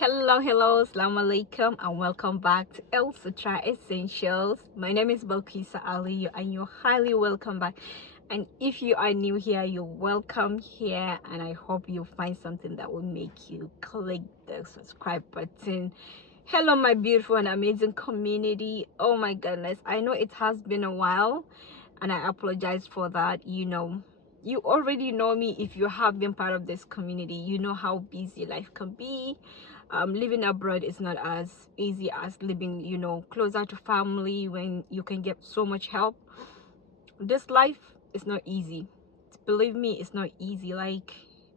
Hello, assalamu alaikum, and welcome back to Elsutra Essentials. My name is Balkisa Ali, and you're highly welcome back. And if you are new here, you're welcome here, and I hope you find something that will make you click the subscribe button. Hello, my beautiful and amazing community. Oh my goodness, I know it has been a while, and I apologize for that. You already know me. If you have been part of this community, you know how busy life can be. Living abroad is not as easy as living, closer to family when you can get so much help. This life is not easy. Believe me, it's not easy. Like,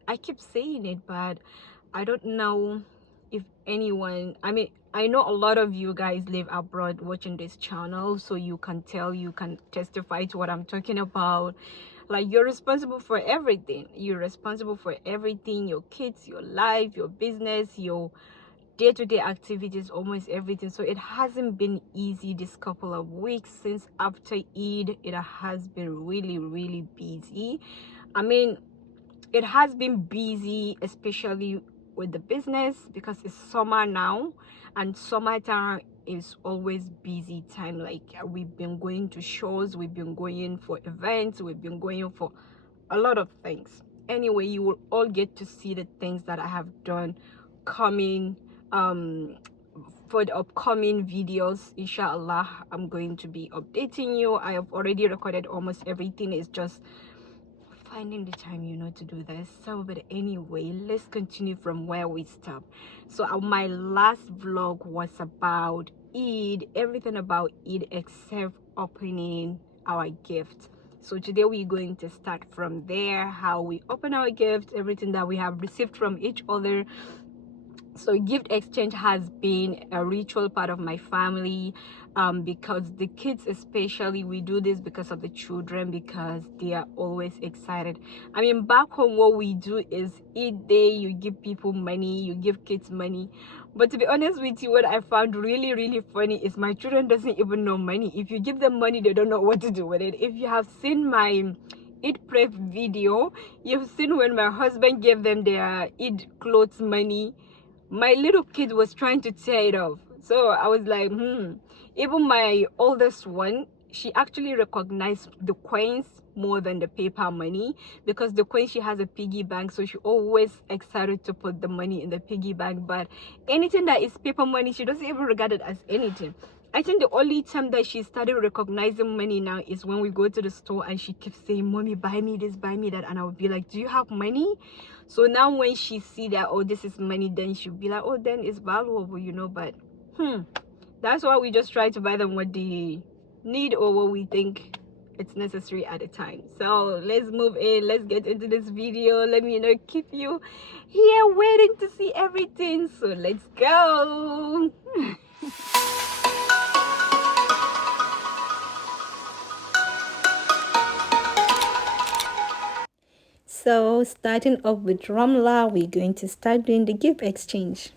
I keep saying it, but I don't know if anyone, I know a lot of you guys live abroad watching this channel, so you can testify to what I'm talking about. Like, you're responsible for everything. You're responsible for everything: your kids, your life, your business, your day-to-day activities, almost everything. So it hasn't been easy this couple of weeks since after Eid. It has been really busy. It has been busy, especially with the business, because it's summer now, and summertime is always busy time. Like, we've been going to shows, we've been going for events, we've been going for a lot of things. Anyway, you will all get to see the things that I have done coming for the upcoming videos. Inshallah, I'm going to be updating you. I have already recorded almost everything. It's just finding the time to do this. So, but anyway, let's continue from where we stopped. So my last vlog was about Eid, everything about Eid except opening our gift. So today we're going to start from there, how we open our gift, everything that we have received from each other. So gift exchange has been a ritual part of my family, because the kids, especially, we do this because of the children, because they are always excited. Back home, what we do is Eid day, you give people money, you give kids money. But to be honest with you, what I found really funny is my children doesn't even know money. If you give them money, they don't know what to do with it. If you have seen my Eid prep video, you've seen when my husband gave them their Eid clothes money, my little kid was trying to tear it off. So I was like, Even my oldest one, she actually recognized the coins more than the paper money, because the coin, she has a piggy bank, so she always excited to put the money in the piggy bank. But anything that is paper money, she doesn't even regard it as anything. I think the only time that she started recognizing money now is when we go to the store and she keeps saying, "Mommy, buy me this, buy me that," and I would be like, "Do you have money?" So now when she see that, oh, this is money, then she'll be like, "Oh, then it's valuable, But that's why we just try to buy them what they need or what we think it's necessary at the time. So let's move in, let's get into this video. Let me keep you here waiting to see everything. So let's go. So starting off with Ramla, we're going to start doing the gift exchange.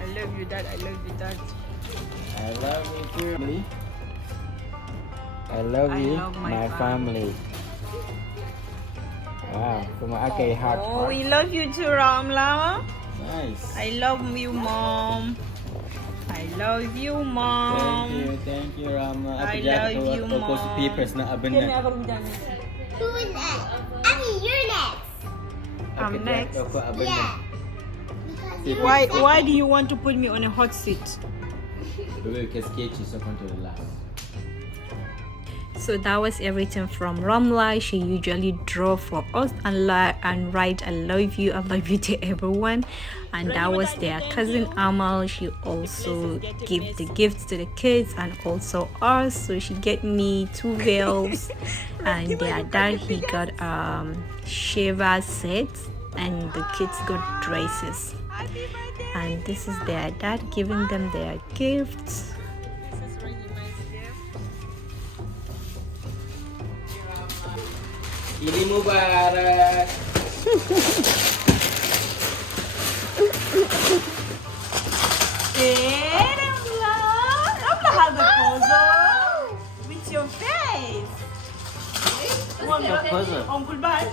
I love you, Dad. I love you, Dad. I love you too. I love you, my family. Wow, okay, heart. Oh, we love you too, Ramla. Nice. I love you, Mom. I love you, Mom. Thank you, Rama. I love you, Mom. Papers na abin na. Who is next? You're next. I'm next. Yeah. Why do you want to put me on a hot seat? Because Kate is up until the last. So that was everything from Ramla. She usually draw for us and write I love you to everyone. And that was their cousin Amal. She also gave the gifts to the kids and also us. So she get me 2 veils and their dad he got shaver sets and the kids got dresses. And this is their dad giving them their gifts. Idi Mubarak. Ramla has a puzzle with your face. What's the puzzle? Uncle Bash.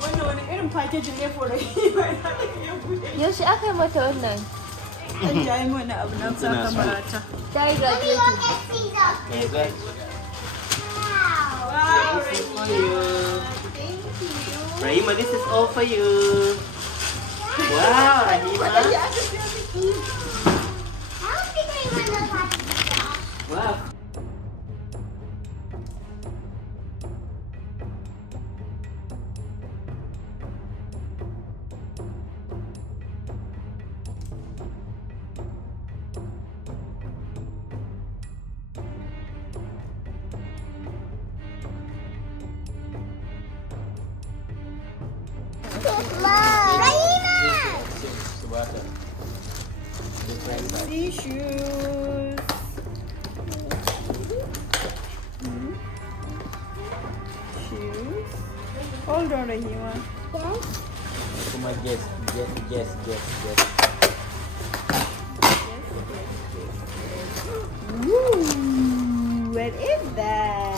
Wani irin packaging ne for Yaushe aka yi mata wannan? an jayi mana abu nan sa kamarata. Ta yi graduating. This is for you. Rahima, this is all for you. Wow, Rahima. Wow. See shoes. Shoes. Hold on, Rahima. Come on, guess. Ooh, what is that?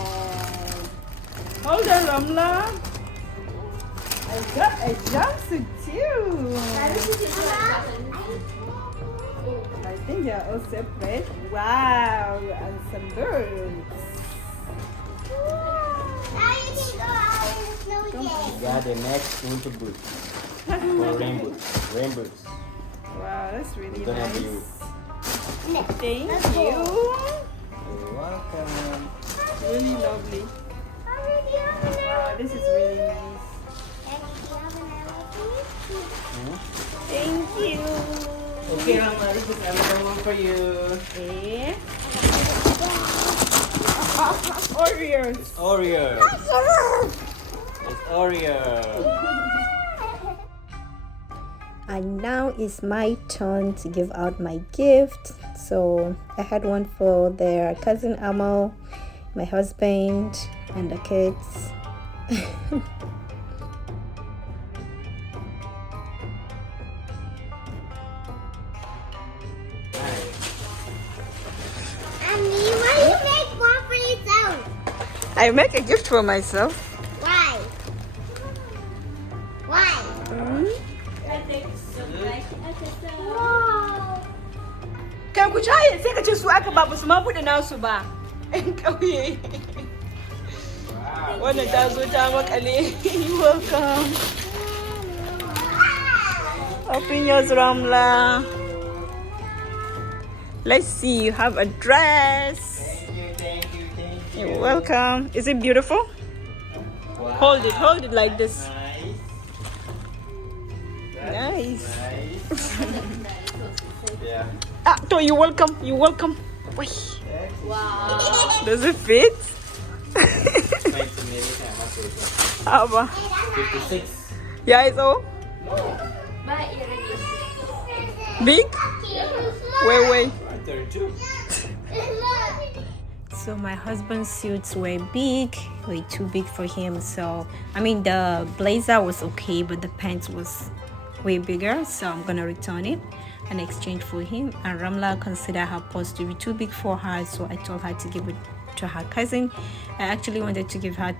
Hold on, Ramla. I got a jumpsuit too. I think they are all separate. Wow, and some birds. Got the next winter boots. For rainbows. Wow, that's really It's gonna be nice. Thank you. You're welcome. Really lovely. Wow, this is really nice. Thank you. Okay, Rama, this is another one for you. Eh? Oreos. It's Oreo. It's Oreo. And now it's my turn to give out my gift. So I had one for their cousin Amal, my husband, and the kids. I make a gift for myself. Why? Why? Kai ku jaye sai ka ce su aka ba su ma buɗe nasu ba. Ɗan ƙauye. Wannan ta zo ta makale. Welcome. Open yours, Ramla. Let's see, you have a dress. Thank you. You're welcome. Is it beautiful? Wow. Hold it like this. Nice. Nice. Yeah. So you're welcome. Wait. Wow. Does it fit? Aber. 56. Yeah, it's all big. Wait. 32. So my husband's suits were big, way too big for him. So I mean the blazer was okay, but the pants was way bigger. So I'm gonna return it and exchange for him. And Ramla considered her purse to be too big for her, so I told her to give it to her cousin. I actually wanted to give it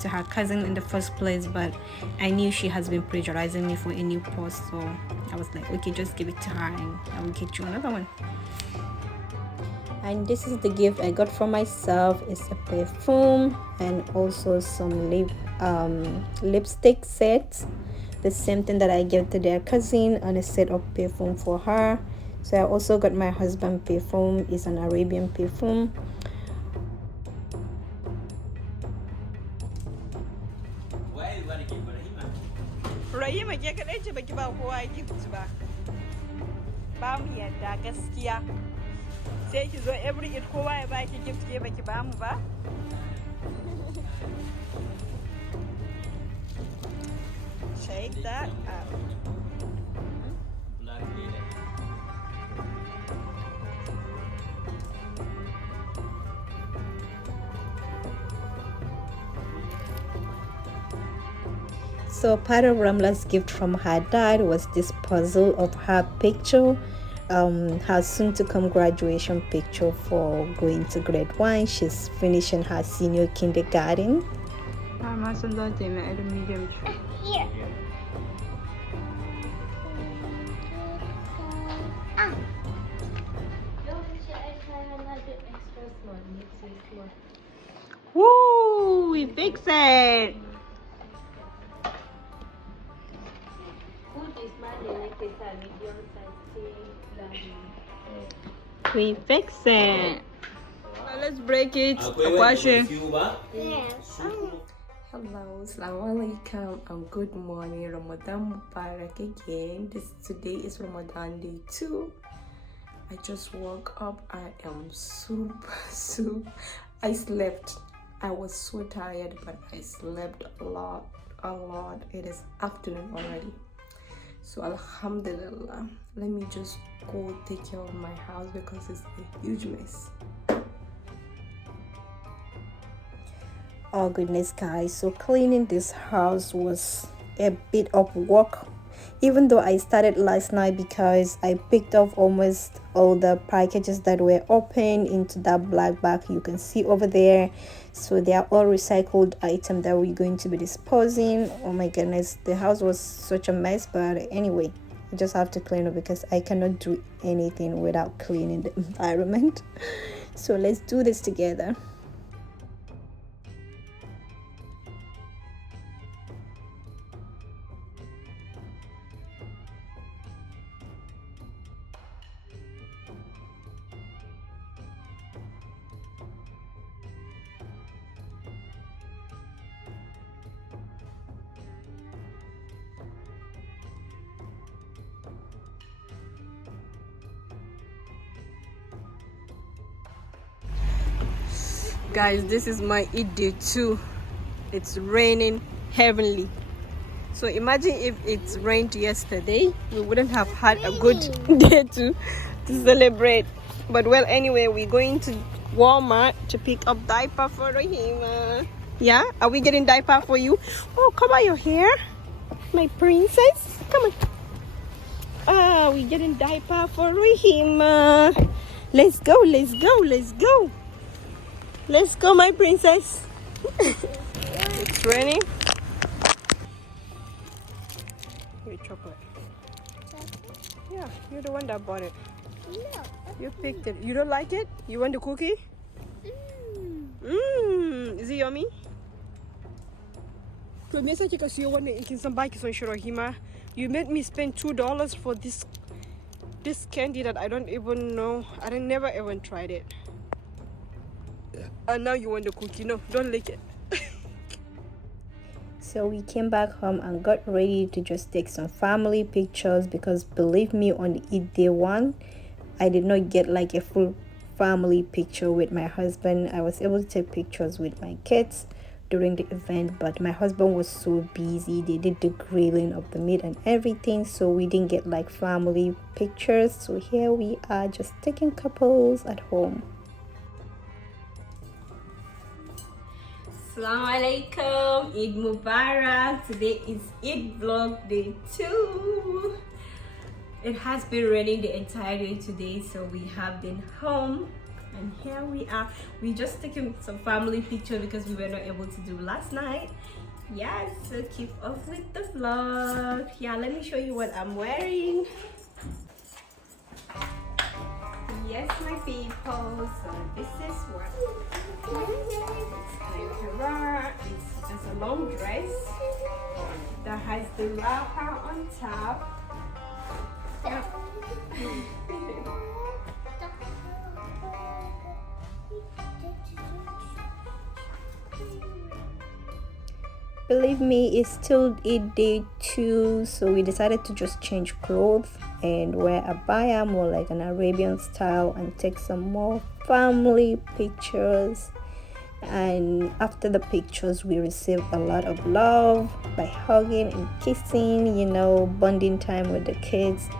to her cousin in the first place, but I knew she has been pressurizing me for a new purse, so I was like, okay, just give it to her and I will get you another one. And this is the gift I got for myself. It's a perfume and also some lipstick sets, the same thing that I gave to their cousin, and a set of perfume for her. So I also got my husband perfume. It's an Arabian perfume. Rahima ke kadai ce baki ba kowa gift ba. Ba mu yadda gaskiya. Sai ki zo every Eid kowa ya baki gift ke baki ba mu ba. Shake that up. So part of Ramla's gift from her dad was this puzzle of her picture, her soon to come graduation picture for going to grade 1. She's finishing her senior kindergarten. Here. Woo! We fix it. We fix it. Let's break it. Wash it. Yes. Hello, assalamu alaikum, and good morning. Ramadan Mubarak again. Today is Ramadan day 2. I just woke up. I am super. I slept. I was so tired, but I slept a lot. It is afternoon already. So alhamdulillah, let me just go take care of my house because it's a huge mess. Oh goodness guys, so cleaning this house was a bit of work, even though I started last night because I picked up almost all the packages that were open into that black bag you can see over there. So they are all recycled items that we're going to be disposing. Oh my goodness, the house was such a mess, but anyway, I just have to clean it because I cannot do anything without cleaning the environment. So let's do this together. Guys, this is my Eid day 2. It's raining heavily. So imagine if it rained yesterday, we wouldn't have had a good day to celebrate. But well, anyway, we're going to Walmart to pick up diaper for Rahima. Yeah? Are we getting diaper for you? Oh, cover your hair, my princess. Come on. Ah, we're getting diaper for Rahima. Let's go. Let's go, my princess. It's raining. Wait, chocolate. Yeah, you're the one that bought it. No. You picked it. You don't like it? You want the cookie? Is it yummy? To me, such a you want to some bike on Shirahima. You made me spend $2 for this candy that I don't even know. I never even tried it. And now you want the cookie. No, don't lick it. So we came back home and got ready to just take some family pictures because believe me, on Eid day 1 I did not get like a full family picture with my husband. I was able to take pictures with my kids during the event, but my husband was so busy. They did the grilling of the meat and everything, so we didn't get like family pictures. So here we are just taking couples at home. Assalamu alaikum, Eid Mubarak. Today is Eid vlog day 2. It has been raining the entire day today, so we have been home and here we are. We just taking some family picture because we were not able to do last night. Yes, so keep up with the vlog. Yeah, let me show you what I'm wearing. Yes, my people, so this is what it's a long dress that has the wrapper on top. Believe me, it's still day 2, so we decided to just change clothes and wear a abaya, more like an Arabian style, and take some more family pictures. And after the pictures, we received a lot of love by hugging and kissing, bonding time with the kids.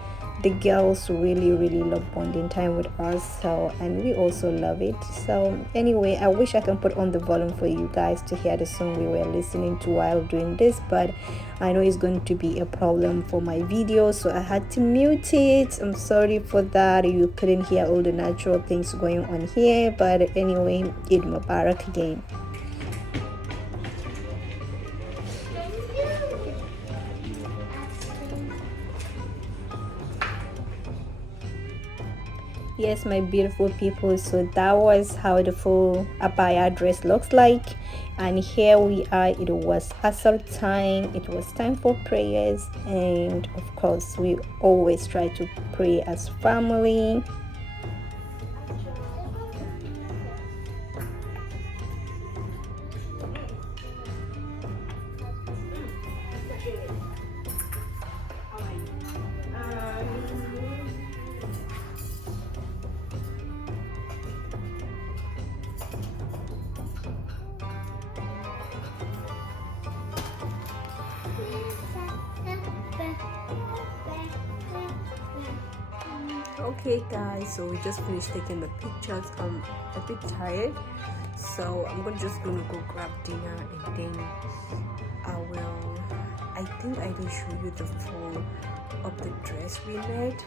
The girls really love bonding time with us, and we also love it. So anyway, I wish I can put on the volume for you guys to hear the song we were listening to while doing this, but I know it's going to be a problem for my video, so I had to mute it. I'm sorry for that. You couldn't hear all the natural things going on here, but anyway, Eid Mubarak again. Yes, my beautiful people, so that was how the full abaya dress looks like. And here we are. It was Asr time. It was time for prayers, and of course we always try to pray as family. Okay guys, so we just finished taking the pictures. I'm a bit tired, so I'm just gonna go grab dinner, and then I think I will show you the full of the dress we made,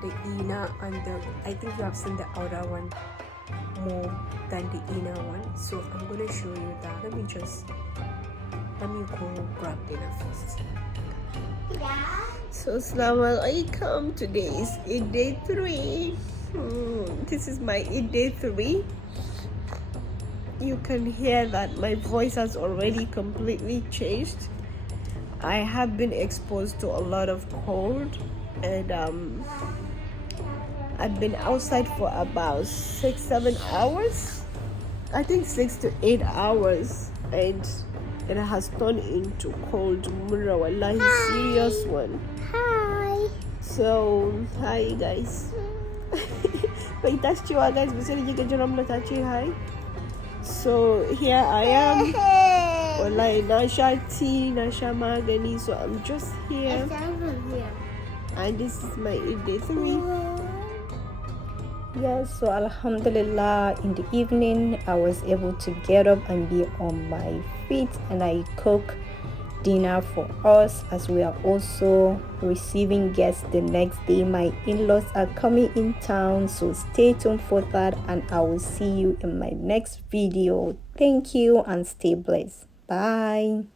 the inner and I think you have seen the outer one more than the inner one, so I'm gonna show you that. Let me go grab dinner first. So Assalamu alaikum. Today is Eid day 3. This is my Eid day 3. You can hear that my voice has already completely changed. I have been exposed to a lot of cold, and I've been outside for about 6-7 hours. I think 6 to 8 hours, and it has turned into cold murra, wallahi, serious one. Hi. So hi guys. Wait, that's Chiwa guys. Hi. So here I am. Wallahi, nasha tea, nasha magani. So I'm just here, and this is my Eid day 3. Yes, so alhamdulillah, in the evening I was able to get up and be on my feet, and I cook dinner for us, as we are also receiving guests the next day. My in-laws are coming in town, so stay tuned for that, and I will see you in my next video. Thank you and stay blessed. Bye.